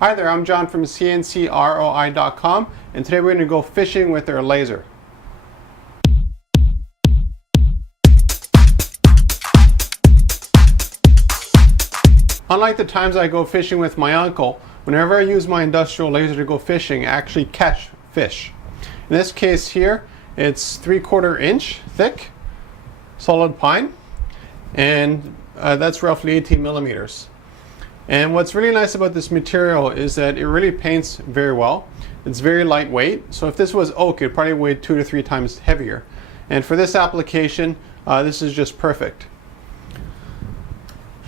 Hi there, I'm John from CNCROI.com, and today we're going to go fishing with our laser. Unlike the times I go fishing with my uncle, whenever I use my industrial laser to go fishing, I actually catch fish. In this case here, it's 3/4 inch thick, solid pine, and that's roughly 18 millimeters. And what's really nice about this material is that it really paints very well. It's very lightweight, so if this was oak, it probably weighed 2 to 3 times heavier. And for this application, this is just perfect.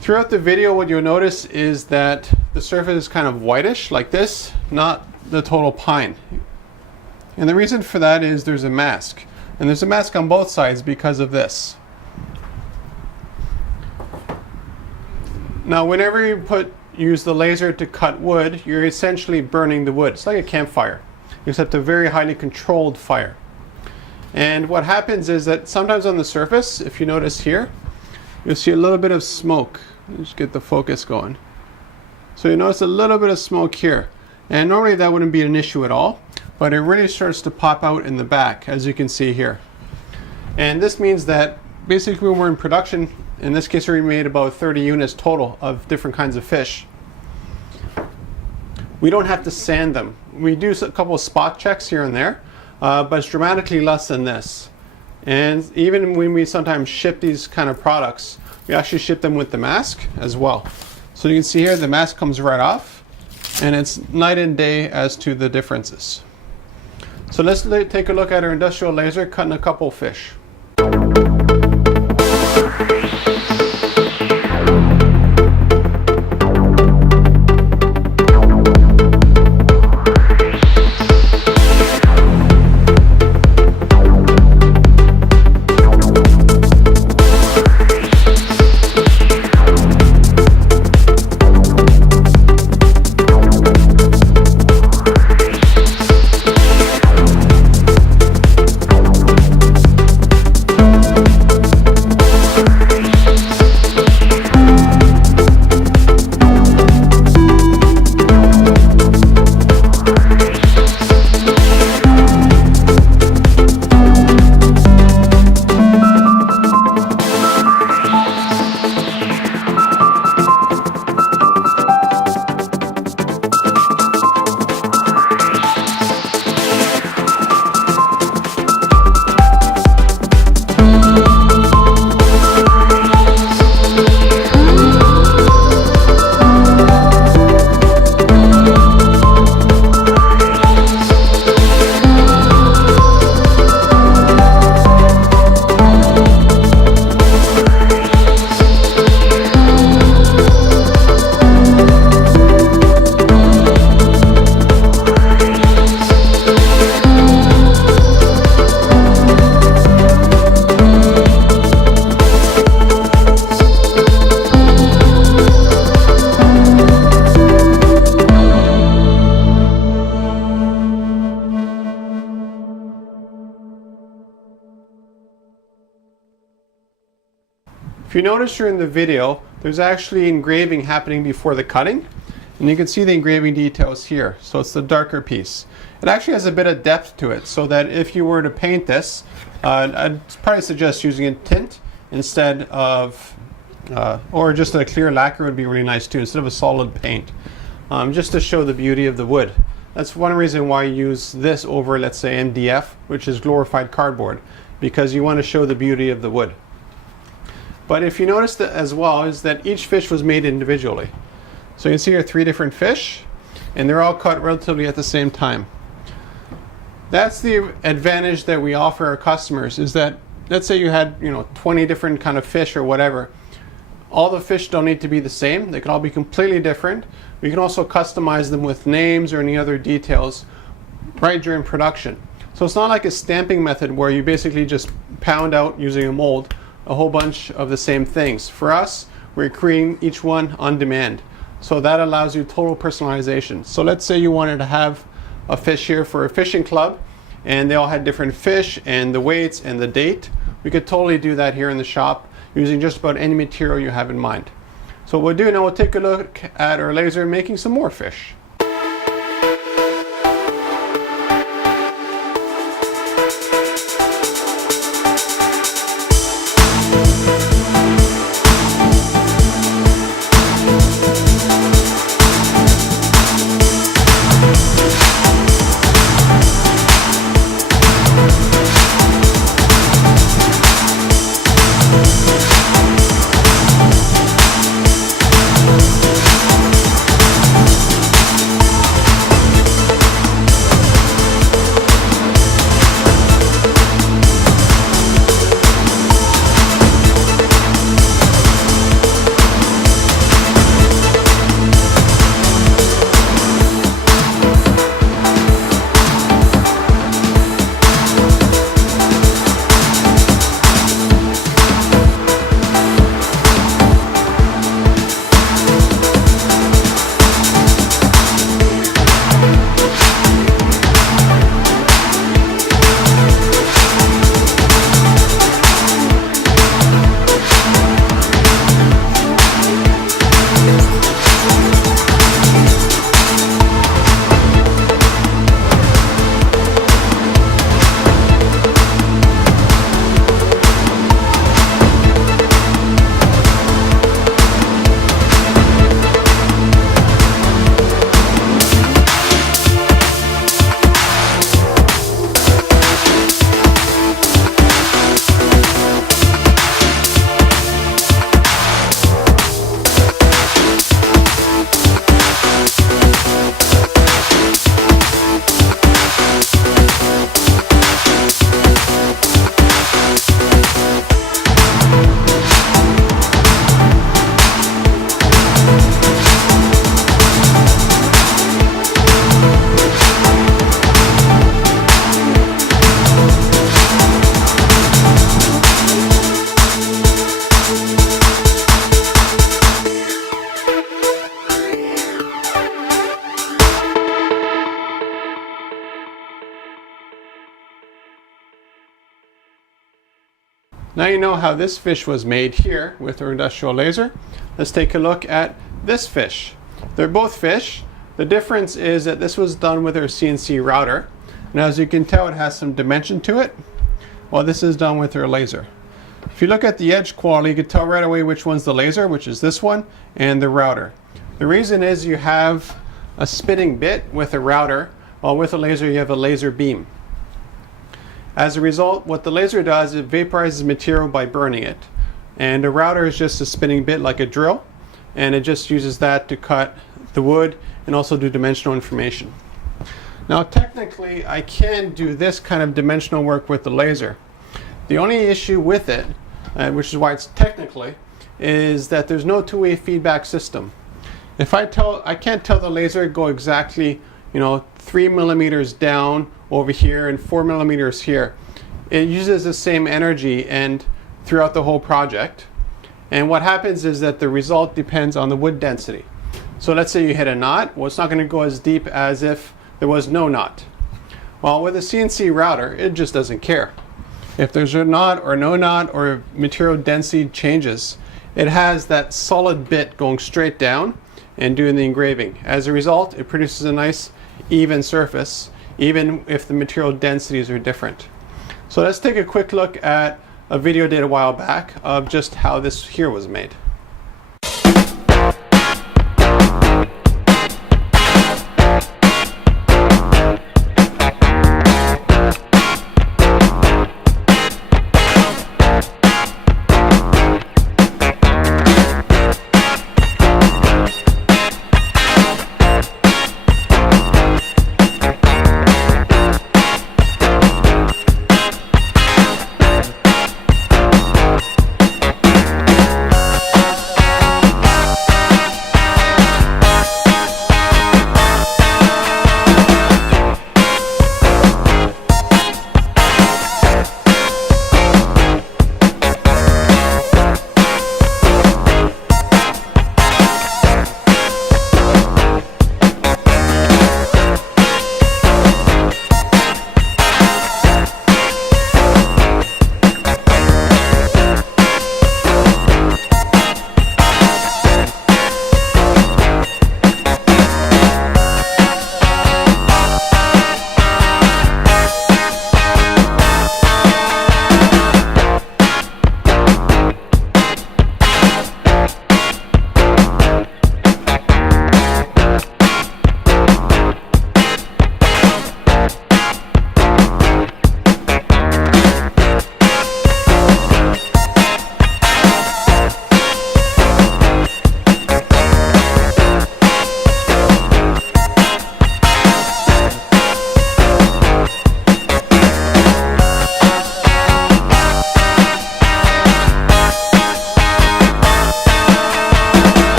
Throughout the video, what you'll notice is that the surface is kind of whitish like this, not the total pine. And the reason for that is there's a mask. And there's a mask on both sides because of this. Now, whenever you use the laser to cut wood, you're essentially burning the wood. It's like a campfire, except a very highly controlled fire. And what happens is that sometimes on the surface, if you notice here, you'll see a little bit of smoke. Let's get the focus going. So you notice a little bit of smoke here. And normally that wouldn't be an issue at all, but it really starts to pop out in the back, as you can see here. And this means that basically when we're in production, in this case we made about 30 units total of different kinds of fish, we don't have to sand them. We do a couple of spot checks here and there, but it's dramatically less than this. And even when we sometimes ship these kind of products, we actually ship them with the mask as well. So you can see here the mask comes right off, and it's night and day as to the differences. So let's take a look at our industrial laser cutting a couple fish. If you notice during the video, there's actually engraving happening before the cutting, and you can see the engraving details here. So it's the darker piece. It actually has a bit of depth to it, so that if you were to paint this, I'd probably suggest using a tint instead of, or just a clear lacquer would be really nice too, instead of a solid paint, just to show the beauty of the wood. That's one reason why you use this over, let's say, MDF, which is glorified cardboard, because you want to show the beauty of the wood. But if you notice that as well, is that each fish was made individually. So you can see here 3 different fish, and they're all cut relatively at the same time. That's the advantage that we offer our customers, is that let's say you had 20 different kind of fish or whatever. All the fish don't need to be the same. They can all be completely different. We can also customize them with names or any other details right during production. So it's not like a stamping method where you basically just pound out using a mold a whole bunch of the same things. For us, we're creating each one on demand. So that allows you total personalization. So let's say you wanted to have a fish here for a fishing club, and they all had different fish and the weights and the date. We could totally do that here in the shop using just about any material you have in mind. So what we'll do now, we'll take a look at our laser making some more fish. Now you know how this fish was made here with our industrial laser. Let's take a look at this fish. They're both fish. The difference is that this was done with our CNC router. And as you can tell, it has some dimension to it, while this is done with our laser. If you look at the edge quality, you can tell right away which one's the laser, which is this one, and the router. The reason is you have a spinning bit with a router, while with a laser you have a laser beam. As a result, what the laser does, it vaporizes material by burning it. And a router is just a spinning bit like a drill, and it just uses that to cut the wood and also do dimensional information. Now technically I can do this kind of dimensional work with the laser. The only issue with it, which is why it's technically, is that there's no two-way feedback system. If I can't tell the laser to go exactly 3 millimeters down over here and 4 millimeters here. It uses the same energy and throughout the whole project. And what happens is that the result depends on the wood density. So let's say you hit a knot, well, it's not going to go as deep as if there was no knot. Well, with a CNC router, it just doesn't care. If there's a knot or no knot or material density changes, it has that solid bit going straight down and doing the engraving. As a result, it produces a nice even surface, even if the material densities are different. So let's take a quick look at a video I did a while back of just how this here was made.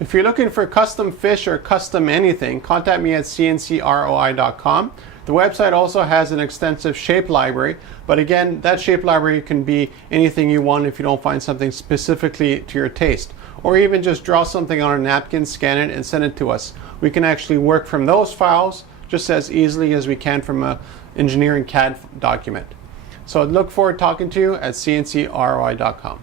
If you're looking for custom fish or custom anything, contact me at CNCROI.com. The website also has an extensive shape library, but again, that shape library can be anything you want if you don't find something specifically to your taste. Or even just draw something on a napkin, scan it, and send it to us. We can actually work from those files just as easily as we can from an engineering CAD document. So I look forward to talking to you at CNCROI.com.